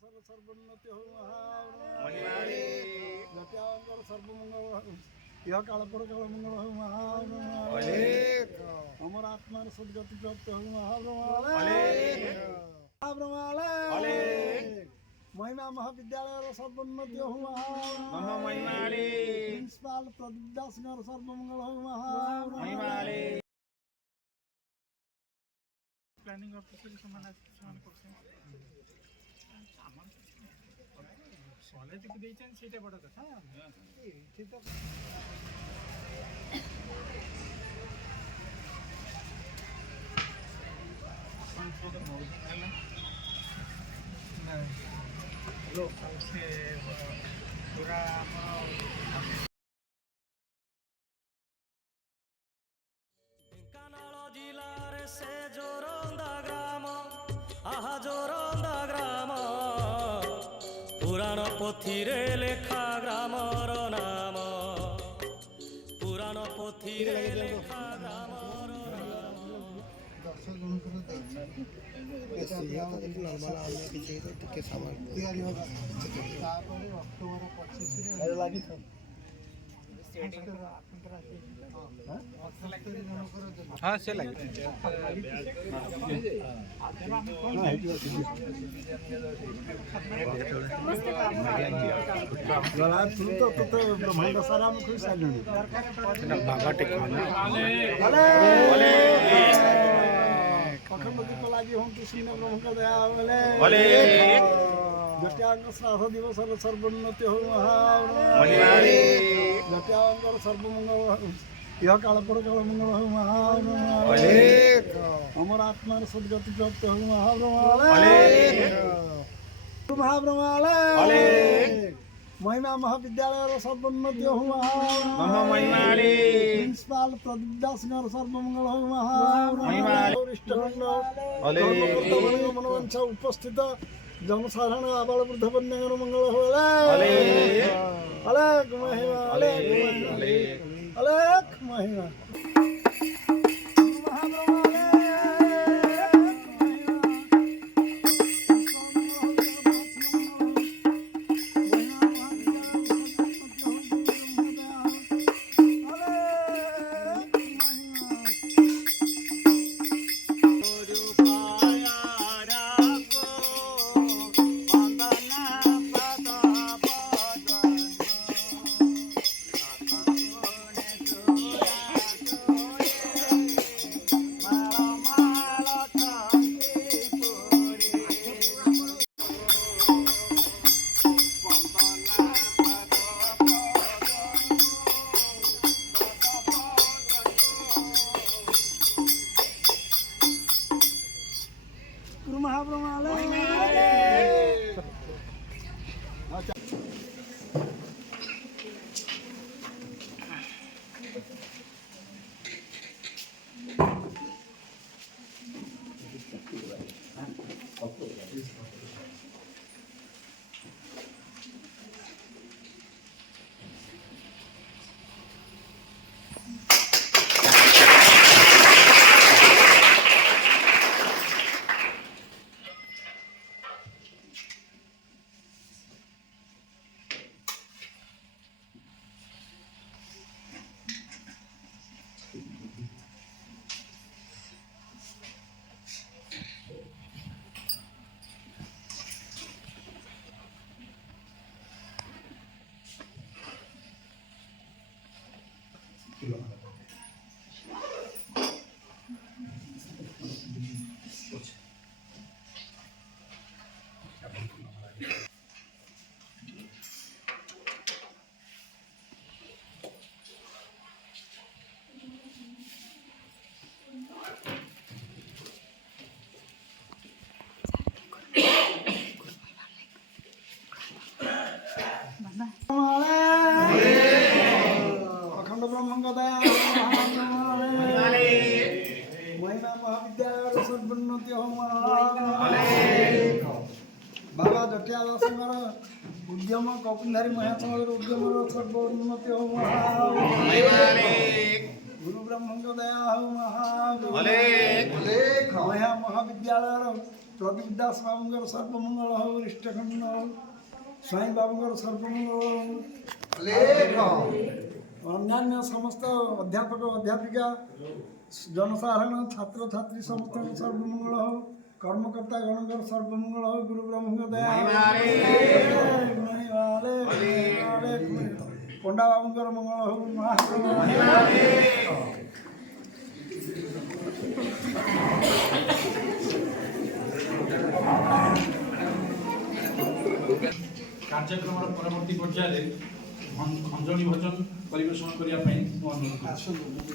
सर्वोन्नति हो महामंगल सर्वमंगल यह काल पर काल मंगल हो महामंगल अमर आत्मा सदगति प्राप्त हो महाब्रह्माल महिमा महाविद्यालय सर्वोन्नति हो महामंगल प्रिंसिपाल प्रदीप दास सर्वमंगल हो महामंगल प्लानिंग ऑफिसर समान कॉलेज को देइछन सेटा बड़ कथा एठी तो संस्कृत मौजूद है ना लोग से पूरा ढेंकानाल जिलार से जोरंदा ग्राम आहा जोरंदा ग्राम पुराण पोथिरे लेखा ग्रामर नाम पुराण पोथिरे लेखा ग्रामर हाँ से लगे ब्रह्मांड सारा मुख बाबा टेक अखंड दीप लगी हूँ कृष्ण ब्रह्म का दया जट्यांग श्राद्ध दिवस सर्वोन्नति हो जट्यांग सर्वमंगल यह काल पर काल मंगल हो अमर आत्मा सदगति प्राप्त हो महाब्रह्माल महिमा महाविद्यालय सर्वोन्नति हो प्रिंसिपाल प्रदीप दास सर्वमंगल हो मनोवांछा उपस्थित जनसाधारण आबाल वृद्ध बन्यागर मंगल हो अलेख महिमा अलेख महिमा अखंड ब्रह्म का दया महिमा महाविद्यालय सर्वोन्नति हो बाबा जटिया दासंगर उद्यम कपिलधारी महासंगर उद्यम सर्वोन्नति हो गुरु ब्रह्म का दया हो महा महाविद्यालय প্রদীপ দাস বাবুঙ্কর সর্বমঙ্গল হও, ইষ্টখণ্ড হও, স্বামী বাবুঙ্কর সর্বমঙ্গল হও, অন্যান্য সমস্ত অধ্যাপক অধ্যাপিকা জনসাধারণ ছাত্রছাত্রী সমস্ত সর্বমঙ্গল হও, কর্মকর্তা গণকর সর্বমঙ্গল হও, গুরু ব্রহ্মঙ্গ দয়া পণ্ডা বাবুঙ্কর মঙ্গল হও, କାର୍ଯ୍ୟକ୍ରମର ପରବର୍ତ୍ତୀ ପର୍ଯ୍ୟାୟରେ ଖଞ୍ଜଣି ଭଜନ ପରିବେଷଣ କରିବା ପାଇଁ ମୁଁ ଅନୁରୋଧ କରୁଛି।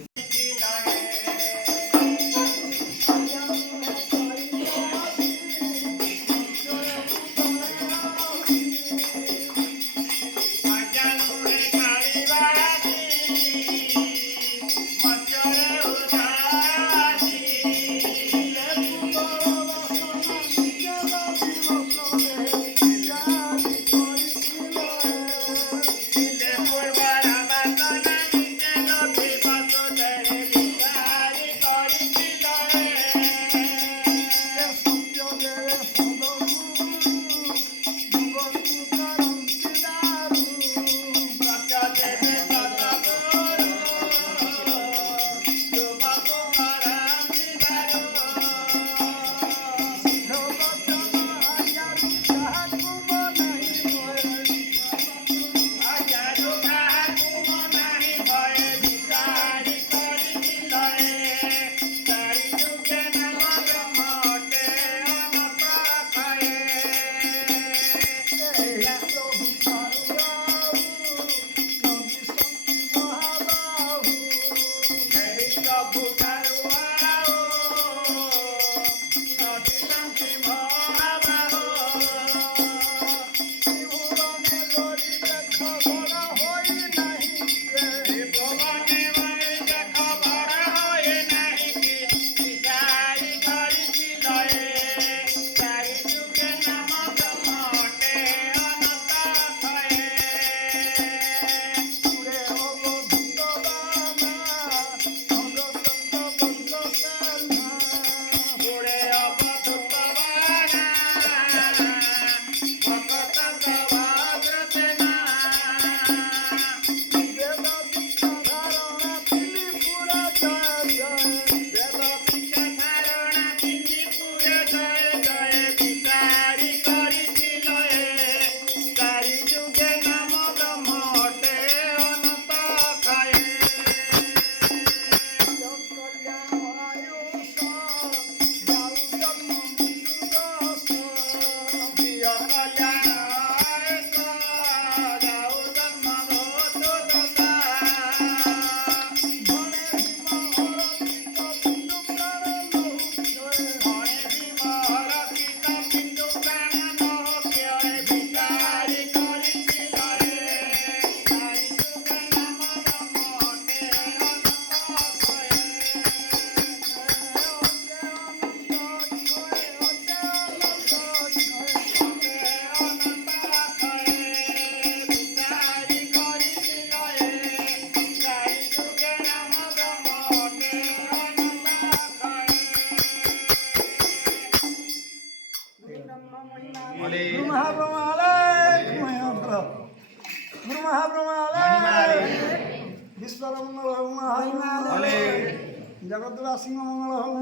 জগৎবাসী মঙ্গল হও,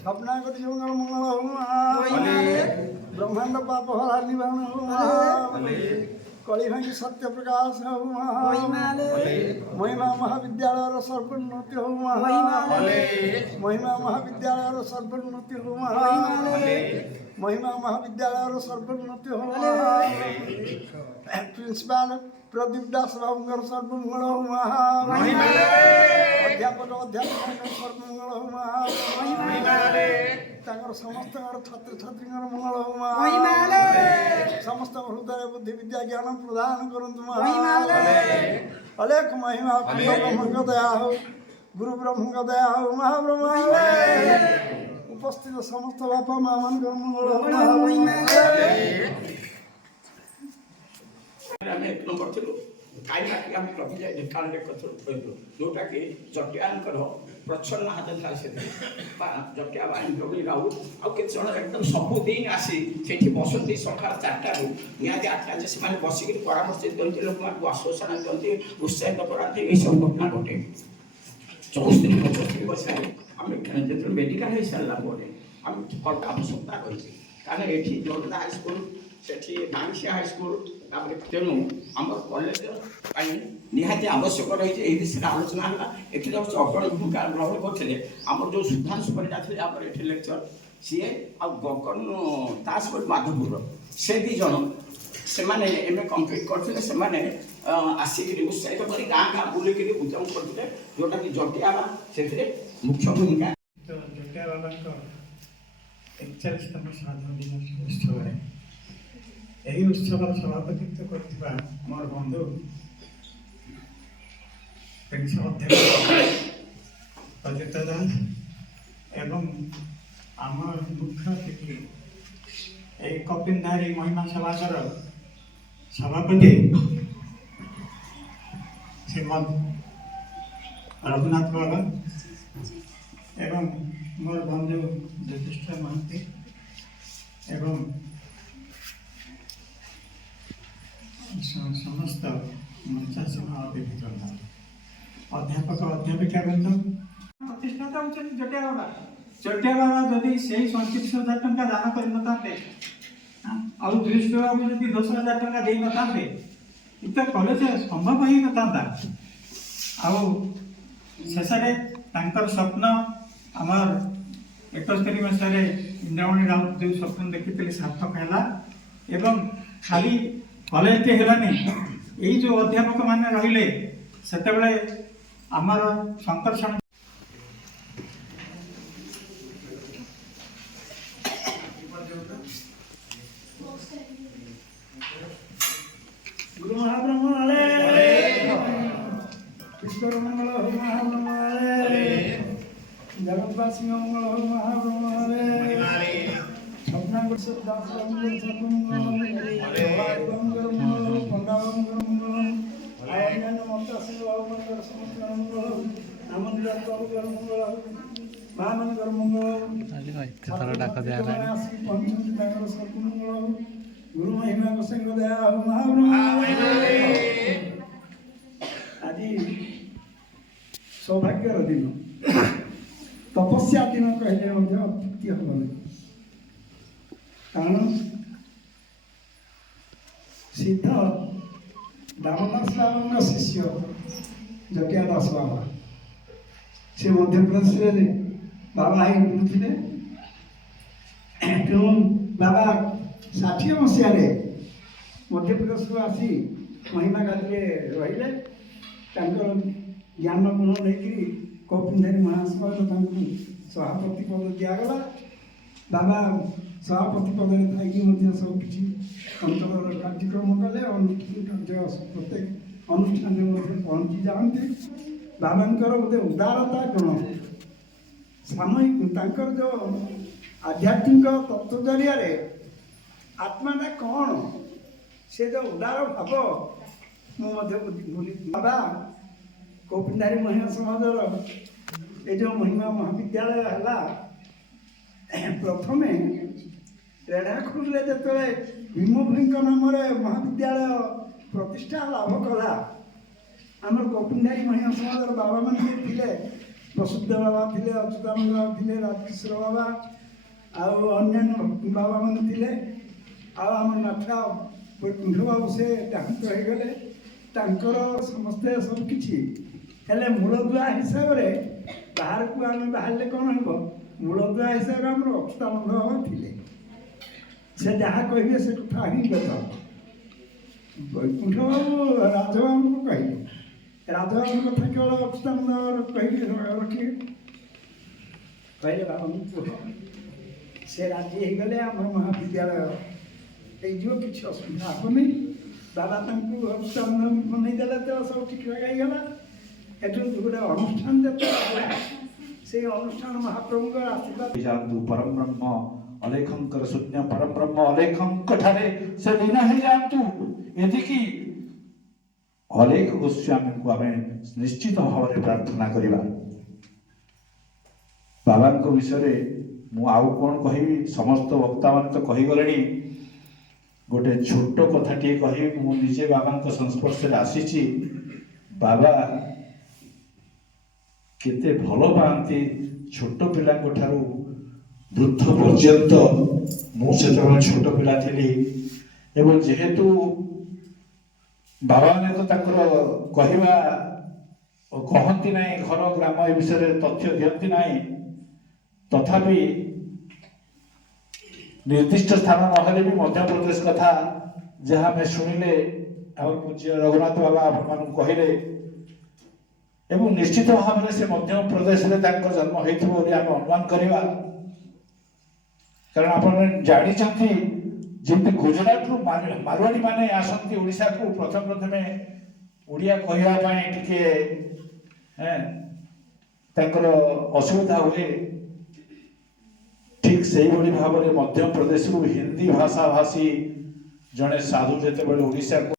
স্বপ্নাগতি মঙ্গল মঙ্গল হও, ব্রহ্মাণ্ড পাপ হরা নিবারণ হও, কলি ভাঙ্গি সত্য প্রকাশ হও, মহিমা মহাবিদ্যালয়ের সর্বোন্নতি হও, মহিমা মহাবিদ্যালয়ের সর্বোন্নতি হও, মহিমা মহাবিদ্যালয়ের সর্বোন্নতি হও, প্রিন্সিপাল প্রদীপ দাস বাবুঙ্কর সর্বমঙ্গল হও, অধ্যাপক অধ্যাপক সর্বমঙ্গল হও, তাঙ্কর সমস্ত ছাত্রছাত্রীঙ্কর মঙ্গল হও, সমস্ত হৃদয় বুদ্ধি বিদ্যা জ্ঞান প্রদান করন্তু, অলেখ মহিমা ব্রহ্মঙ্গ দয়া হও, গুরু ব্রহ্মঙ্গ দয়া হও, মহাব্রহ্ম উপস্থিত সমস্ত বাপা মা মানকর মঙ্গল হও। ଆମେ 1 ନମ୍ବର ଥିଲୁ। କାଇମାଟି ଆମେ ରଖିଯାଏ ଢେଙ୍କାନାଳରେ କଥା କହିଲୁ ଯେଉଁଟାକି ଜଟିଆଙ୍କର ପ୍ରଚ୍ଛନ୍ନ ହାତ ଥାଏ ସେଥିରେ ବା ଜଟିଆ ବାଣୀ ରବି ରାଉତ ଆଉ କେତେ ଜଣ ଏକଦମ ସବୁଦିନ ଆସି ସେଇଠି ବସନ୍ତି ସକାଳ 4ଟାରୁ ନିହାତି 8ଟା ଯେ ସେମାନେ ବସିକିରି ପରାମର୍ଶ ଦିଅନ୍ତି ଲୋକମାନଙ୍କୁ ଆଶ୍ୱାସନା ଦିଅନ୍ତି ଉତ୍ସାହିତ କରାନ୍ତି ଏଇସବୁ ଘଟଣା ଘଟେ 64-75 ବର୍ଷରେ ଆମେ ଯେତେବେଳେ ମେଡ଼ିକାଲ ହେଇସାରିଲା ପରେ ଆମେ ଆବଶ୍ୟକତା ରହିଛି କାରଣ ଏଠି ଜୋରଦା ହାଇସ୍କୁଲ ସେଠି ମାଣିସିଆ ହାଇସ୍କୁଲ ତାପରେ ତେଣୁ ଆମର କଲେଜ ପାଇଁ ନିହାତି ଆବଶ୍ୟକ ରହିଛି ଏହି ବିଷୟରେ ଆଲୋଚନା ହେଲା ଏଥିରେ ଅଗ୍ରଣୀ ଭୂମିକା ଗ୍ରହଣ କରିଥିଲେ ଆମର ଯେଉଁ ସୁଧାଂଶୁ ପରିଡ଼ା ଥିଲେ ଆମର ଏଠି ଲେକ୍ଚର ସିଏ ଆଉ ଗଗନ ଦାସ ବୋଲି ମାଧପୁର ସେ ଦୁଇ ଜଣ ସେମାନେ ଏମଏ କମ୍ପ୍ଲିଟ୍ କରିଥିଲେ ସେମାନେ ଆସିକିରି ଉତ୍ସାହିତ କରି ଗାଁ ଗାଁ ବୁଲିକିରି ଉଦ୍ୟମ କରିଥିଲେ ଯେଉଁଟାକି ଜଟିଆ ବା ସେଥିରେ ମୁଖ୍ୟ ଭୂମିକା ଜଟିଆ ବାବାଙ୍କ 41ତମ ଶ୍ରାଦ୍ଧ ଦିନ ଉତ୍ସବରେ ଏହି ଉତ୍ସବର ସଭାପତିତ୍ୱ କରିଥିବା ମୋର ବନ୍ଧୁ ପେନ୍ସନ୍ ଅଧ୍ୟକ୍ଷ ଅଜିତ ଦାସ ଏବଂ ଆମ ମୁଖ୍ୟ ଅତିଥି ଏହି କପିଲଧାରୀ ମହିମା ସମାଜର ସଭାପତି ଶ୍ରୀମଦ ରଘୁନାଥ ବାବା ଏବଂ ମୋର ବନ୍ଧୁ ଯୁଧିଷ୍ଠ ମହାନ୍ତି ଏବଂ ସମସ୍ତ ମଞ୍ଚାସୀନ ଅତିଥିବୃନ୍ଦ ଅଧ୍ୟାପକ ଅଧ୍ୟାପିକା ବୃନ୍ଦ ପ୍ରତିଷ୍ଠାତା ହେଉଛନ୍ତି ଜଟିଆ ବାବା ଯଦି ସେଇ 37,000 ଟଙ୍କା ଦାନ କରିନଥାନ୍ତେ ଆଉ ଦୃଷ୍ଟି ବାବୁ ଯଦି 10,000 ଟଙ୍କା ଦେଇନଥାନ୍ତେ ଏ ତ କଲେଜ ସମ୍ଭବ ହେଇନଥାନ୍ତା ଆଉ ଶେଷରେ ତାଙ୍କର ସ୍ୱପ୍ନ ଆମର 71 ମସିହାରେ ଇନ୍ଦ୍ରାଣୀ ରାଉତ ଯେଉଁ ସ୍ୱପ୍ନ ଦେଖିଥିଲେ ସାର୍ଥକ ହେଲା ଏବଂ ଖାଲି କଲେଜଟେ ହେଲାନି ଏଇ ଯେଉଁ ଅଧ୍ୟାପକ ମାନେ ରହିଲେ ସେତେବେଳେ ଆମର ସଂକର୍ଷଣ ଗୁରୁ ମହାବ୍ରହ୍ମଣେ ବିଶ୍ୱର ମଙ୍ଗଳ ହଉ ମହାବ୍ରହ୍ମଣେ ଜଗନ୍ନାଥ ମଙ୍ଗଳ ହଉ ମହାବ୍ରହ୍ମଣେ ସ୍ୱପ୍ନାଙ୍କର ଦାସ ପଣ୍ଡାଙ୍କର ମଙ୍ଗଳ ଆଉ ଅନ୍ୟାନ୍ୟ ମମତା ସିଂହ ବାବୁମାନଙ୍କର ସମସ୍ତଙ୍କର ମଙ୍ଗଳ ଆମ ନିରାଜ ବାବୁଙ୍କର ମଙ୍ଗଳ ମାମାନଙ୍କର ମଙ୍ଗଳ ଆସି ପହଞ୍ଚନ୍ତି ତାଙ୍କର ସବୁ ମଙ୍ଗଳ ଗୁରୁ ମହିମା ଗୋସାଇଙ୍କ ଦୟା ହଉ ମହାବ୍ରହ୍ମ ଆଜି ସୌଭାଗ୍ୟର ଦିନ ତପସ୍ୟା ଦିନ କହିଲେ ମଧ୍ୟ ଅତ୍ୟୁକ୍ତି ହେବନି କାରଣ ସିଦ୍ଧ ଦାମୋଦାସ ବାବାଙ୍କ ଶିଷ୍ୟ ଜଟିଆ ଦାସ ବାବା ସେ ମଧ୍ୟପ୍ରଦେଶରେ ବାବା ହେଇ ବୁଲୁଥିଲେ ତେଣୁ ବାବା 60 ମସିହାରେ ମଧ୍ୟପ୍ରଦେଶରୁ ଆସି ମହିମା ଗାଦିରେ ରହିଲେ ତାଙ୍କର ଜ୍ଞାନ ଗୁଣ ନେଇକରି କପିଲଧାରୀ ମହାସଭାର ତାଙ୍କୁ ସଭାପତି ପଦ ଦିଆଗଲା ବାବା ସଭାପତି ପଦରେ ଥାଇକି ମଧ୍ୟ ସବୁ କିଛି ଅଞ୍ଚଳର କାର୍ଯ୍ୟକ୍ରମ କଲେ କାର୍ଯ୍ୟ ପ୍ରତ୍ୟେକ ଅନୁଷ୍ଠାନରେ ମଧ୍ୟ ପହଞ୍ଚି ଯାଆନ୍ତି ବାବାଙ୍କର ଗୋଟେ ଉଦାରତା ଗୁଣ ସାମୟିକ ତାଙ୍କର ଯେଉଁ ଆଧ୍ୟାତ୍ମିକ ତତ୍ତ୍ୱ ଜରିଆରେ ଆତ୍ମାଟା କ'ଣ ସେ ଯେଉଁ ଉଦାର ଭାବ ମୁଁ ମଧ୍ୟ ଭୁଲି ବାବା କପିଲଧାରୀ ମହିମା ସମାଜର ଏ ଯେଉଁ ମହିମା ମହାବିଦ୍ୟାଳୟ ହେଲା ପ୍ରଥମେ ରେଢ଼ାଖୋଲରେ ଯେତେବେଳେ ଭୀମଭୋଇଙ୍କ ନାମରେ ମହାବିଦ୍ୟାଳୟ ପ୍ରତିଷ୍ଠା ଲାଭ କଲା ଆମର କପିଲଧାରୀ ମହିମା ସମାଜର ବାବାମାନେ ଥିଲେ ପ୍ରସିଦ୍ଧ ବାବା ଥିଲେ ଅଚ୍ୟୁତାନନ୍ଦ ବାବା ଥିଲେ ରାଜକିଶୋର ବାବା ଆଉ ଅନ୍ୟାନ୍ୟ ବାବାମାନେ ଥିଲେ ଆଉ ଆମର ନାଥ ବୈକୁଣ୍ଠ ବାବୁ ସେ ଦେହାନ୍ତ ହେଇଗଲେ ତାଙ୍କର ସମସ୍ତେ ସବୁକିଛି ହେଲେ ମୂଳଦୁଆ ହିସାବରେ ବାହାରକୁ ଆମେ ବାହାରିଲେ କ'ଣ ହେବ ମୂଳଦୁଆ ହିସାବରେ ଆମର ଅଚ୍ୟୁତାନନ୍ଦ ବାବା ଥିଲେ ସେ ଯାହା କହିବେ ସେ କଥା ହିଁ ବେଦ ବୈକୁଣ୍ଠ ବାବୁ ରାଜବାବୁଙ୍କୁ କହିଲେ ରାଜବାବୁଙ୍କ କଥା କେବଳ ଅଚ୍ୟୁତାନନ୍ଦ କହିଲେ ରଖିବେ କହିଲେ ବାବାଙ୍କୁ କୁହ ସେ ରାଜି ହେଇଗଲେ ଆମର ମହାବିଦ୍ୟାଳୟ ହେଇଯିବ କିଛି ଅସୁବିଧା ହେବନି ବାବା ତାଙ୍କୁ ଅଚ୍ୟୁତାନନ୍ଦ ବନେଇଦେଲେ ତ ସବୁ ଠିକ୍ଠାକ୍ ହେଇଗଲା ଏଠୁ ଗୋଟେ ଅନୁଷ୍ଠାନ ଯେତେବେଳେ ସେଇ ଅନୁଷ୍ଠାନ ମହାପ୍ରଭୁଙ୍କର ଆଶୀର୍ବାଦ ଯାଆନ୍ତୁ ପରମ ବ୍ରହ୍ମ ଅଲେଖଙ୍କର ଶୂନ୍ୟ ପରମ ବ୍ରହ୍ମ ଅଲେଖଙ୍କ ଠାରେ ସେ ଲୀନ ହେଇଯାଆନ୍ତୁ ଏତିକି ଅଲେଖ ଗୋସ୍ୱାମୀଙ୍କୁ ଆମେ ନିଶ୍ଚିତ ଭାବରେ ପ୍ରାର୍ଥନା କରିବା। ବାବାଙ୍କ ବିଷୟରେ ମୁଁ ଆଉ କ'ଣ କହିବି, ସମସ୍ତ ବକ୍ତାମାନେ ତ କହିଗଲେଣି। ଗୋଟେ ଛୋଟ କଥାଟିଏ କହିବି, ମୁଁ ନିଜେ ବାବାଙ୍କ ସଂସ୍ପର୍ଶରେ ଆସିଛି। ବାବା କେତେ ଭଲ ପାଆନ୍ତି ଛୋଟ ପିଲାଙ୍କ ଠାରୁ ବୃଦ୍ଧ ପର୍ଯ୍ୟନ୍ତ। ମୁଁ ସେତେବେଳେ ଛୋଟ ପିଲା ଥିଲି ଏବଂ ଯେହେତୁ ବାବାମାନେ ତ ତାଙ୍କର କହିବା କହନ୍ତି ନାହିଁ, ଘର ଗ୍ରାମ ଏ ବିଷୟରେ ତଥ୍ୟ ଦିଅନ୍ତି ନାହିଁ, ତଥାପି ନିର୍ଦ୍ଦିଷ୍ଟ ସ୍ଥାନ ନହେଲେ ବି ମଧ୍ୟପ୍ରଦେଶ କଥା ଯାହା ଆମେ ଶୁଣିଲେ, ଆମର ପୂଜ୍ୟ ରଘୁନାଥ ବାବା ଆପଣମାନଙ୍କୁ କହିଲେ, ଏବଂ ନିଶ୍ଚିତ ଭାବରେ ସେ ମଧ୍ୟପ୍ରଦେଶରେ ତାଙ୍କ ଜନ୍ମ ହୋଇଥିବ ବୋଲି ଆମେ ଅନୁମାନ କରିବା। କାରଣ ଆପଣ ଜାଣିଛନ୍ତି ଯେମିତି ଗୁଜରାଟରୁ ମାରୱାଡ଼ି ମାନେ ଆସନ୍ତି ଓଡ଼ିଶାକୁ ପ୍ରଥମେ ଓଡ଼ିଆ କହିବା ପାଇଁ ଟିକେ ତାଙ୍କର ଅସୁବିଧା ହୁଏ, ଠିକ୍ ସେଇଭଳି ଭାବରେ ମଧ୍ୟପ୍ରଦେଶରୁ ହିନ୍ଦୀ ଭାଷାଭାଷୀ ଜଣେ ସାଧୁ ଯେତେବେଳେ ଓଡ଼ିଶାକୁ